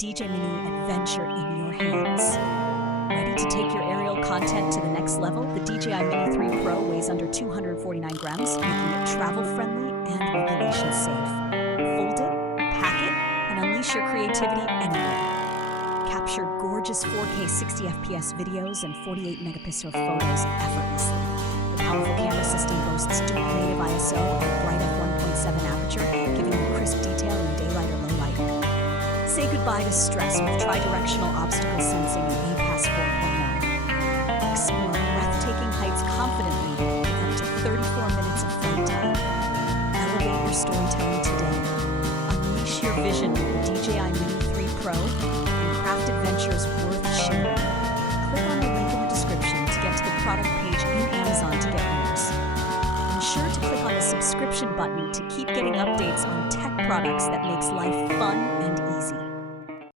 DJ Mini adventure in your hands. Ready to take your aerial content to the next level? The DJI Mini 3 Pro weighs under 249 grams, making it travel-friendly and regulation-safe. Fold it, pack it, and unleash your creativity anywhere. Capture gorgeous 4K 60 FPS videos and 48 megapixel photos effortlessly. The powerful camera system boasts dual native ISO and bright f1.7 aperture, giving you crisp detail in daylight or low light. Say goodbye to stress with tri-directional obstacle sensing and APAS 4.0. Explore breathtaking heights confidently with up to 34 minutes of flight time. Elevate your storytelling today. Unleash your vision with the DJI Mini 3 Pro and craft adventures worth sharing. Click on the link in the description to get to the product page in Amazon to get yours. Ensure to click on the subscription button to keep getting updates on tech products that makes life fun